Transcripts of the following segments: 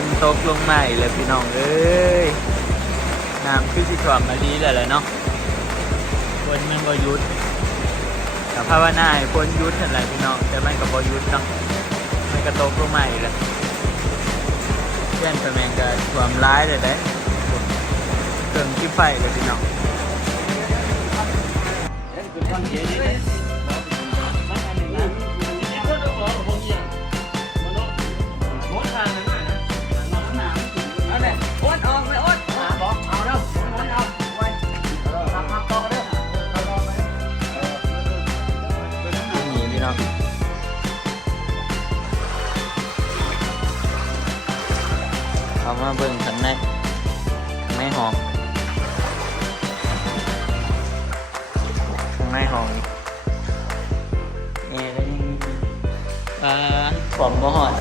นตกลงมาอีกแล้วพี่น้องเอ้ยน้ำคือสิท่วมมาดีแล้วแหละเนาะฝนมันบ่หยุดแต่ภาวนาให้ฝนหยุดนั่นแหละพี่น้องแต่มันก็บ่หยุดเนาะมันก็ตกลงมาอีกแล้วเพื่อนแม่งก็ท่วมร้ายเลยได้เครื่องขี้ไฟเลยพี่น้องเอามาเบิ่งข้างในห้องข้างในห้องนี่แล้วนี่ผมบ่ฮอด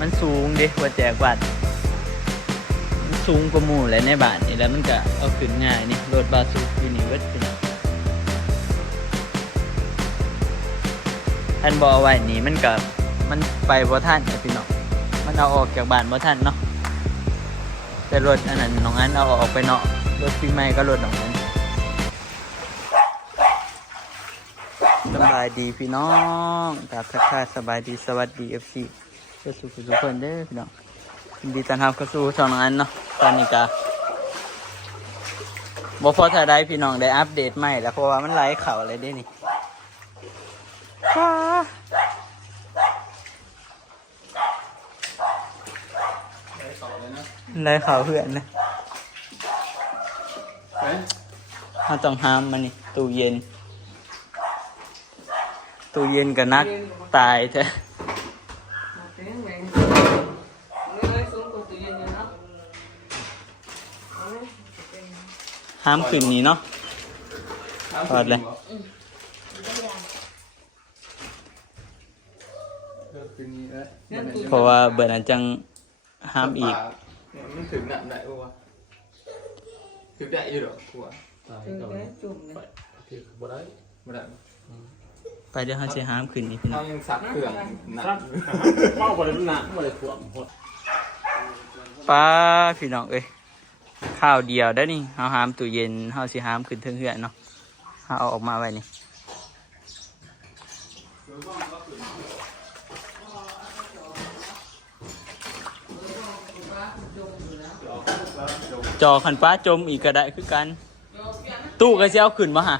มันสูงดิกว่าแจกบัตรมันสูงกว่าหมู่เลยในบ้านนี่แล้วมันก็เอาขึ้นง่ายนี่รถบาสูอยู่นี่เบิดพี่น้องท่านบ่เอาไว้นี่มันไปบ่ทันพี่น้องมันเอาออกจากบ้านบ่ทันเนาะแต่รถอันนั้นน้องอันเอาออกไปเนาะรถปีใหม่ก็รถน้องอันสบายดีพี่น้องตาทักทายสบายดีสวัสดี FC สุขทุกคนเด้อพี่น้องยินดีต้อนรับเข้าสู่ช่องน้องอันเนาะตอนนี้ก็บ่พอถ้าได้พี่น้องได้อัปเดตใหม่แล้วเพราะว่ามันไหลเข่าอะไรได้นี่ไรข่าวเพื่อนนะถ้าต้องห้ามมันนี่ตู้เย็นกับนักตายแท้ห้ามขึ้นนี้เนาะพอดเลยเพราะว่าเบิร์นจังห้ามอีกมันถึงหนักได้ปะวะถึงได้อยู่หรอปะถึงได้จุ่มเลยถึงบ่ได้ไปเดี๋ยวเขาจะห้ามขึ้นนี่พี่น้องยังซักเครื่องหนักเป้าบ่ได้หนักบ่ได้ท่วมหมดป้าพี่น้องเอ้ยข้าวเดียวได้นี่เขาห้ามตู้เย็นเขาสิห้ามขึ้นเทิงเหือนเนาะเขาเอาออกมาไว้นี่จอขันฟ้าจมอีกก็ได้คือกันตู้ก็จะเอาขึ้นมาฮะ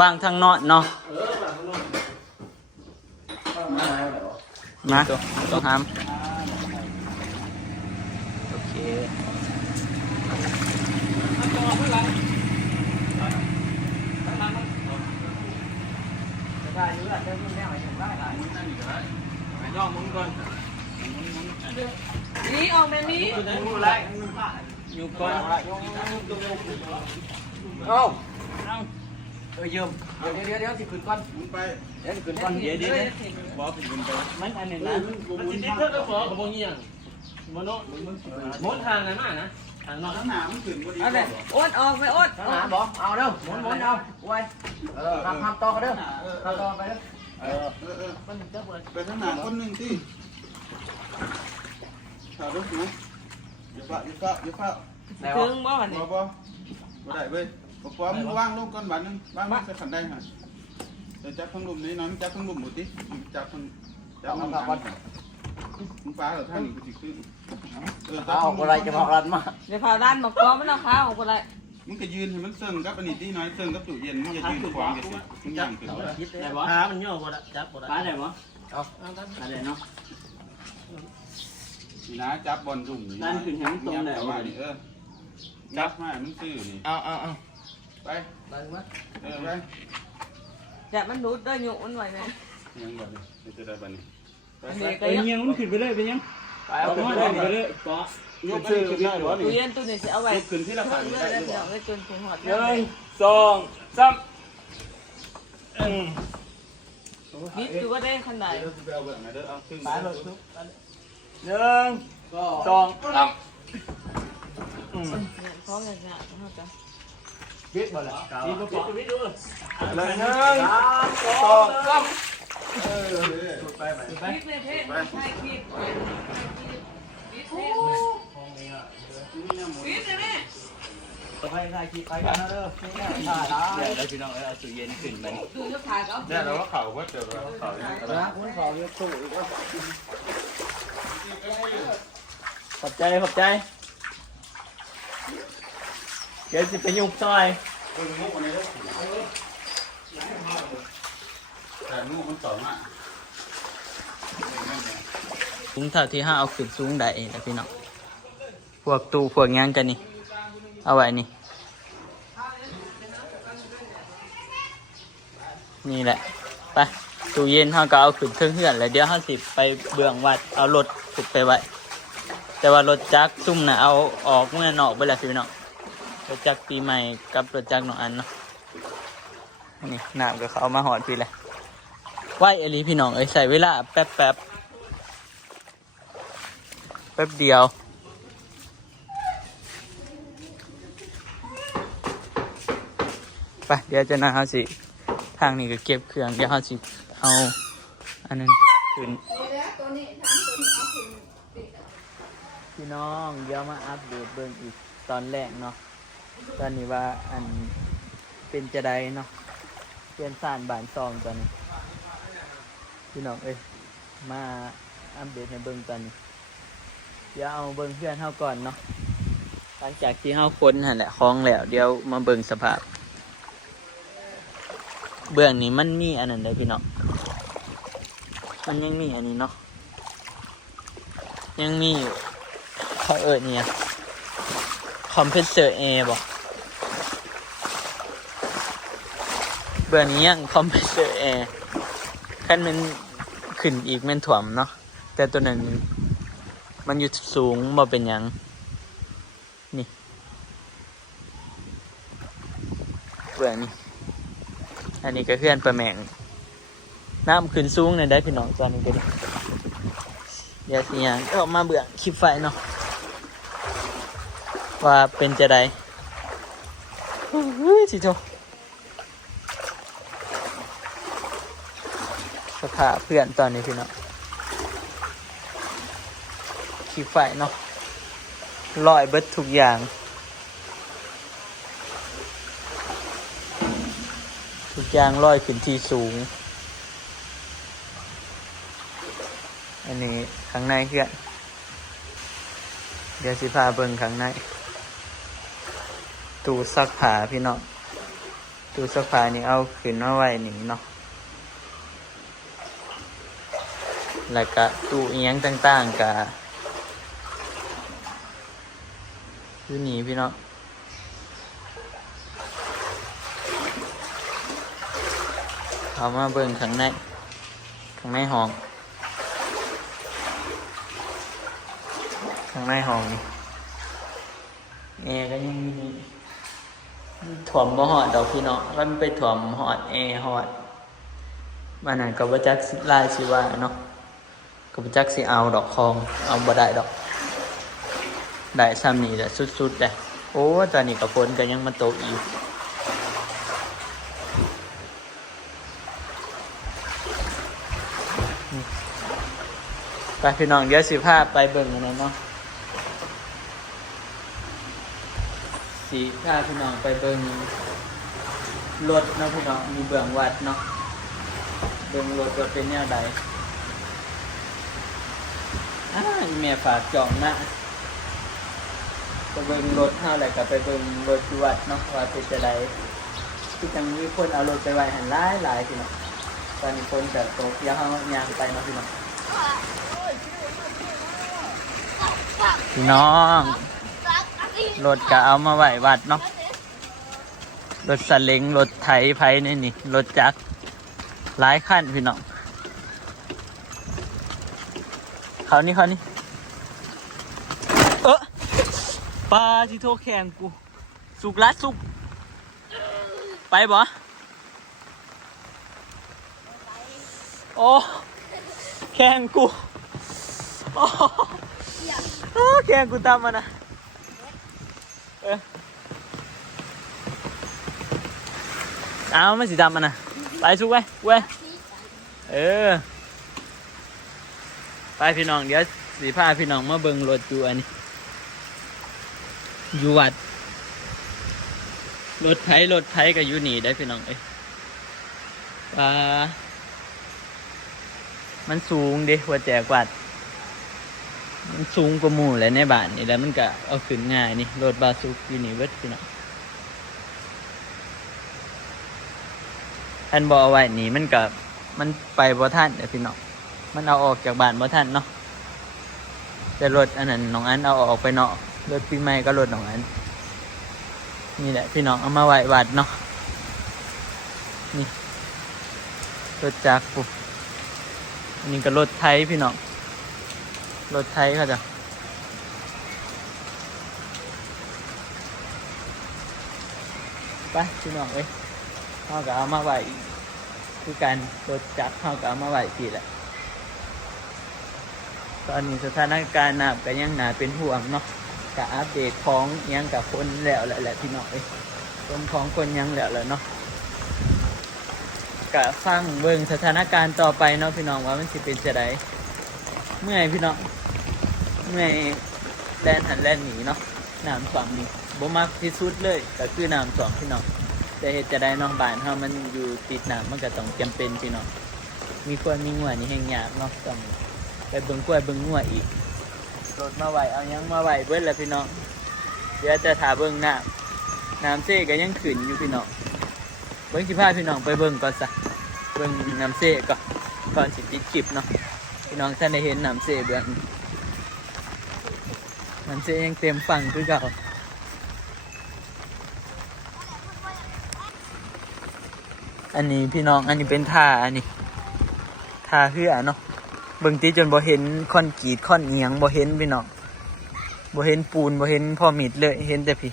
วางทางนอนเนาะมาต้องห้ามโอเคย่อมึงก่อนนี่ออกแบบนี้อยู่ก่อนเอายืมเดี๋ยวสิขึ้นก่อนมึงไปเดี๋ยวขึ้นก่อนเดี๋ยวบอกขึ้นไปมันอันนี้นะมันสิเพิ่นก็ขอกับบ่เงี้ยงบ่เนาะหมดทางนั้นมานะทางนอกหน้ามันขึ้นบ่ดีเอาเลยโอ๊ตออกไปโอ๊ตหาบ่เอาเด้อหมุนเอาไว้ทำต่อกันเด้อทำต่อไปเด้อมันจะเปิดไปข้างหน้าคนนึงที่ถ่ายรูปอยู่อย่าฟ้าถึงบ่นี่บ่ได้เว้ยบ่พร้อมวางลงก่อนบาทนึงวางใส่ขันได้ฮะเดี๋ยวจับทั้งลุมนี้น้องจับทั้งลุมหมดดิจับทั้งมึงฟ้าเหรอท่านนี่กูสิขึ้นเอาอะไรจะบอกรันมาเดี๋ยวพาด้านมากรอบมันเอาขาของคนไรมึงก็ยืนให้มันเซิงกับอันนี้ที่น้อยเซิงกับตู้เย็นมึงจะยืนขวางกันสิมึงย่างขึ้นได้บ่หามันย่อบ่ได้จับบ่ได้หาได้บ่เอาได้เนาะนี่นะจับบอลถุ่มนั่นคือเห็นตรงไหนวะจับให้มันซื่อนี่เอาไปไปแต่มันดูดได้หยุมันไหวไหมยังบ่นี่จะได้บ่นี่ไปยังมันขึ้นไปเลยไปยังไปเอาขึ้นไปเลยก็ ยกชื่อขึ้นได้หรอนี่ ตู้เย็นตู้นี้จะเอาไว้ขึ้นที่ละพันได้เดี๋ยวไว้จนถึงหอด1 2 3 นิดดูว่าได้ขนาด เดี๋ยวจะไปเอาเบิ่งไงเด้อเอาขึ้น ไปเลยทุก1 2 3 เพราะอย่างเงี้ยเขาจะ biết bao là ดีก็บอกวิทย์ดู lời 1 2 3 คิดในเพศใช่คิดคิดเลยแม่ ไปถ่ายคลิปไปกันนะเด้อถ่ายแล้วเดี๋ยวเราพี่น้องเอาตู้เย็นขึ้นไป ดูยกถ่ายก็ เนี่ยเราก็เข่าเพิ่มเดี๋ยวเราเข่าอีกแล้ว นะคุณขอยกตู้อีกว่าขอบใจเดี๋ยวจะไปยุกซอย เบิ่งมุกอันนี้แล้วแต่มุกมันสองอ่ะ สูงเท่าที่ห้าเอาขึ้นสูงได้แหละพี่น้องพวกตู้พวกหยังกันนี่เอาไว้นี่นี่แหละไปตู้เย็นเขาก็เอาขึ้นเครื่องเฮือนแล้วเดี๋ยวเขาสิไปเบื้องวัดเอารถขึ้นไปไว้แต่ว่ารถจักรซุ่มน่ะเอาออกเมื่อนอกไปแล้วพี่น้องรถจักรปีใหม่กับรถจักรน้องอันเนาะนี่น้ำก็เขาเอามาหอดพี่เลยไหวเอลีพี่น้องเอ้ยใส่เวลาแป๊บเดียวไปเดี๋ยวจะนะเขาสิทางนี้ก็เก็บเครื่องเดี๋ยวเขาสิเอาอันนั้นขึ้นพี่น้องเดี๋ยวมาอัปเดตเบิ่งอีกตอนแรกเนาะตอนนี้ว่าอันเป็นจะได้เนาะเปลี่ยนสานบานซองตอนนี้พี่น้องเอ้ยมาอัปเดตให้เบิ่งตอนนี้เดี๋ยวเอาเบิ่งเพื่อนเฮาก่อนเนาะหลังจากที่เฮาค้นหั่นแหละคล้องแล้วเดี๋ยวมาเบิ่งสภาพเบื้องนี้มันมีอันนั้นได้พี่น้องมันยังมีอันนี้เนาะยังมีอยู่เขาเนี่ยคอมเพรสเซอร์แอร์บอกเบื้องนี้ยังคอมเพรสเซอร์แอร์ขั้นมันขึ้นอีกมันถ่วมเนาะแต่ตัวนั้นมันอยู่สูงบ่เป็นหยังนี่เบื้องนี้อันนี้ก็เพื่อนประแมงน้ำขึ้นสูงเนี่ยได้พี่น้องตอนนี้ก็ดีเดี๋ยวสิยังออกมาเบื้องคลิปไฟเนาะว่าเป็นจะไดสิโตสภาพเพื่อนตอนนี้พี่น้องคลิปไฟเนาะลอยเบิดทุกอย่างลอยขึ้นที่สูงอันนี้ข้างในเพื่อนเดี๋ยวสิพาเบิ่งข้างในตู้ซักผ้าพี่น้องตู้ซักผ้านี่เอาขึ้นมาไว้นี่เนาะแล้วก็ตู้เอียงต่างๆกะอยู่นี่พี่น้องเอามาเบิ่งข้างในห้องนี่แอร์ก็ยังมีถ่วมบ่หอดดอกพี่น้องมันไปถ่วมหอดแอร์หอดมันนั่นก็บ่จักสิลายสิว่าเนาะก็บ่จักสิเอาดอกคองเอาบ่ได้ดอกได้ซ้ำนี่แหละสุดๆเลยโอ้ตอนนี้ก็ฝนก็ยังมาตกอีกไปพี่น้องเดี๋ยวสิพาไปเบิ่งอันนั้นเนาะสิพาพี่น้องไปเบิ่งรถเนาะพี่น้องมีเบื้องวัดเนาะเบิ่งรถว่าเป็นแนวใดอีแม่ฝากจองนะไปเบิ่งรถเฮาแล้วก็ไปเบิ่งรถที่วัดเนาะว่าเป็นจะไดคือจังมีคนเอารถไปไว้หันหลายพี่น้องตอนนี้คนก็ตกเดี๋ยวเฮาย่างไปเนาะพี่น้องพี่น้องรถก็เอามาไหววัดเนาะรถสเล้งรถไถไผ่นี่รถจักรหลายคันพี่น้องเขานี่ปลาที่โทแข่งกูสุกลัดสุกไปบ่ อ้แข่งกูโอ้แข่งกูตามมานะเอาไม่สิตามมานะไปสุกไว้เว้ยไปพี่น้องเดี๋ยวสีผ้าพี่น้องมาเบิ่งรถอยู่อันนี้อยู่วัดรถไถก็อยู่นี่ได้พี่น้องมันสูงดิหัวแจกวัดมันสูงกว่าหมู่เลยในบ้านนี่แล้วมันก็เอาขึ้นง่ายนี่รถบาซุกอยู่นี่เบิดพี่น้องท่านบอกเอาไว้นี่มันไปบ่ทันเด้อพี่น้องมันเอาออกจากบ้านบ่ทันเนาะแต่รถอันนั้นน้องอันเอาออกไปเนาะรถปีใหม่ก็รถน้องอันนี่แหละพี่น้องเอามาไว้วัดเนาะนี่รถจักรปุ๊บอันนี้ก็รถไทยพี่น้องรถไทยเขาจะไปพี่น้องเขาก็เอามาไว้คือการรถจักรเขาก็เอามาไว้ทีแหละตอนนี้สถานการณ์น้ำก็ยังหนาเป็นห่วงเนาะก็อัปเดตของยังกับคนแล้วแหละพี่น้องคนของคนยังแล้วเนาะก็ฟังเบิ่งสถานการณ์ต่อไปเนาะพี่น้องว่ามันสิเป็นจะไดเมื่อยพี่น้องเมื่อยแล่นหันแล่นหนีเนาะน้ำท่วมนี่บ่มักที่สุดเลยก็คือน้ำท่วมพี่น้องแต่เหตุจะได้เนาะบ้านเฮามันอยู่ติดน้ำมันก็ต้องจำเป็นพี่น้องมีควรมีงัวนี่แห่งยากเนาะต้องไปเบิ่งกล้วยเบิ่งงัวอีกรถมาไหวเอายังมาไหวเบิดแล้วพี่น้องเดี๋ยวจะถาเบิ่งน้ำเซ่ก็ยังขึ้นอยู่พี่น้องเบิ่งสิพาพี่น้องไปเบิ่งก่อนซะเบิ่งน้ำเซ่ก่อนสิติดคลิปเนาะพี่น้องท่านได้เห็นน้ำเซ่เบื้องน้ำเซ่ยังเต็มฝั่งคือเก่าอันนี้พี่น้องอันนี้เป็นท่าอันนี้ท่าเหือเนาะเบิ่งตีจนบ่เห็นคอนกรีตคอนเอียงบ่เห็นพี่น้องบ่เห็นปูนบ่เห็นพ่อมิดเลยเห็นแต่พี่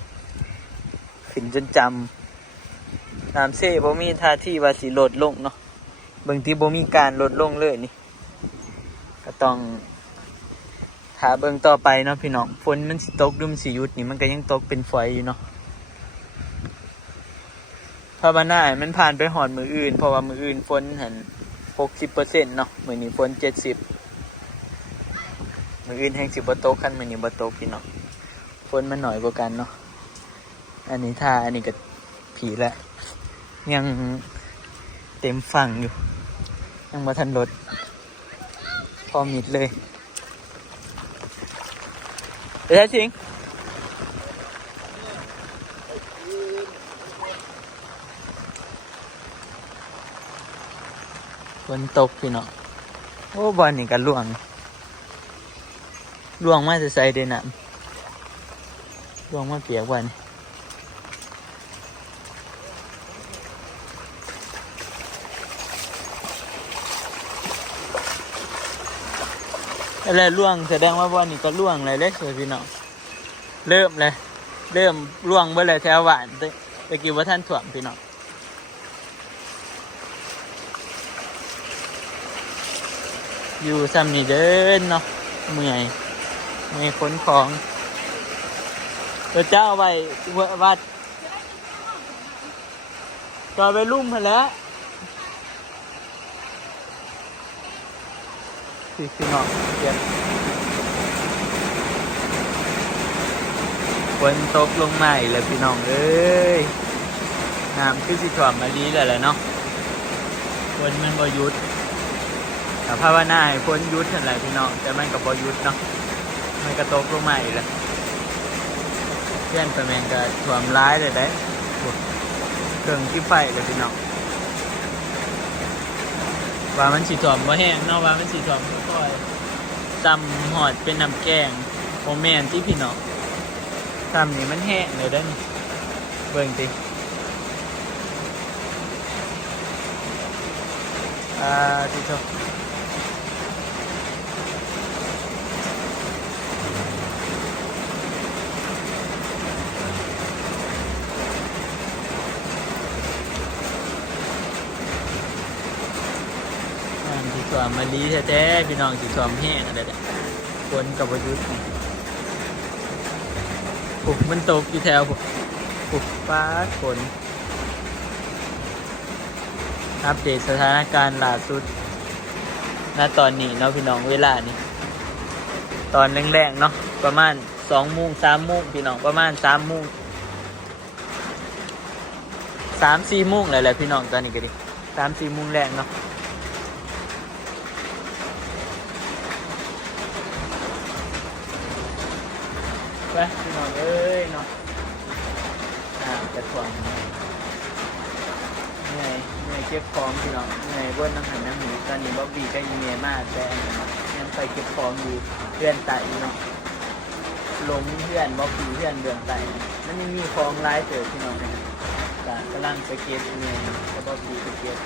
ขึ้นจนจำน้ำเซ่บ่มีท่าที่ว่าสิลดลงเนาะเบิ่งตีบ่มีการลดลงเลยนี่ก็ต้องถ้าเบิ่งต่อไปเนาะพี่น้องฝนมันสิตกหรือมันสิหยุดนี่มันก็ยังตกเป็นฝอยอยู่เนาะภาวนาให้มันผ่านไปหอดมืออื่นเพราะว่ามืออื่นฝนหัน60%เนาะมื้อนี้ฝน70มื้ออื่นแห่งสิบ่ตกคันมื้อนี้บ่ตกพี่น้องฝนมันน้อยกว่ากันเนาะอันนี้ท่าอันนี้ก็ผีละยังเต็มฝั่งอยู่ยังบ่ทันรถพอมิดเลยเดี๋ยวสิงฝนตกพี่น้องโอ้บอลนี่กันล่วงมาจะใส่เดนน้ำล่วงมาเปียกวันอะไรล่วงแสดงว่าบอลนี่ก็ล่วงเลยเล็กเลยพี่น้องเริ่มล่วงไปเลยแถวหวานตะกี้ว่าท่านถ่วงพี่น้องอยู่ซ้ำนี่เดินเนาะเมื่อยขนของเจ้าไว้วัดต่อไปลุ่มมาแล้วพี่น้องเดี๋ยวฝนตกลงมาอีกแล้วพี่น้องเอ้ยน้ำคือสิท่วมมาดีแล้วเนาะฝนมันบ่หยุดแต่ภาวนาให้ฝนหยุดนั่นแหละพี่น้องแต่มันก็บ่หยุดเนาะมันก็ตกลงมาอีกแล้วเพื่อนประแมงก็ท่วมร้ายเลยได้เครื่องที่ไฟเลยพี่น้องว่ามันสิท่วมบ่แห้งเนาะว่ามันสิท่วมค่อยๆจำหอดเป็นน้ำแกงโมเมนที่พี่น้องจำนี่มันแห้งเลยได้นี่เบิ่งติที่ชอบ สวมมาลีแท้ๆพี่น้องสิสวมแห้งอะไรเนี่ยฝนกับประยุทธ์ปุ๊บมันตกอยู่แถวปุ๊บฟ้าฝนอัปเดตสถานการณ์ล่าสุดณตอนนี้เนาะพี่น้องเวลานี้ตอนแรงๆเนาะประมาณ2 โมง 3 โมงพี่น้องประมาณ3 โมง 3-4 โมงเลยแหละพี่น้องตอนนี้ก็ดิ3-4 โมงแรงเนาะไปพี่น้องเอ้ยเนาะจะถ่วงเหนื่อยเก็บของพี่น้องเหนื่อยบนน้ำหันน้ำหนีตอนนี้บ๊อบบี้ก็ยังเหนื่อยมากแต่ยังไปเก็บของอยู่เพื่อนไต่เนาะลงเพื่อนบ๊อบบี้เพื่อนเดือนไต่มันยังมีของร้ายเกิดพี่น้องเนี่ยกำลังไปเก็บเหนื่อยแต่บ๊อบบี้ไปเก็บ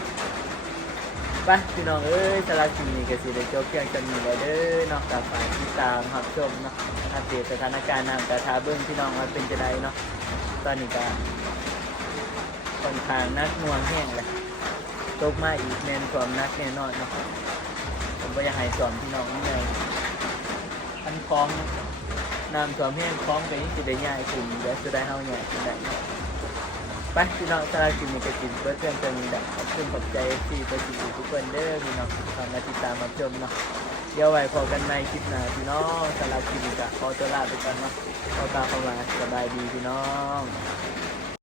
ไปพี่น้องเอ้ยสารคดีก็สิได้จบเพียงจำนี้แล้วเด้อเนาะกับฝ่ายที่ตามรับชมเนาะอัปเดตสถานการณ์น้ำกระทาเบิ้งพี่น้องว่าเป็นจะไดเนาะตอนนี้ก็ค่อนข้างนักหน่วงแห้งเลยตกมาอีกแน่นความนักแน่นอนเนาะผมก็อยากให้สอนพี่น้องนี่ไงอันคล้องน้ำความแห้งคล้องไปนี่จะได้ง่ายขึ้นเดี๋ยวจะได้เฮาง่ายขึ้นได้เนาะไปพี่น้องสารคดีก็กินเพื่อเพื่อนกันได้ขอบคุณขอบใจที่ไปติดทุกคนเด้อพี่น้องทำมาติดตามรับชมเนาะเดี๋ยวไว้พอกันในคลิปหน้าพี่น้องสารคดีก็ขอตัวลาไปก่อนเนาะขอกล่าวคำว่าสบายดีพี่น้อง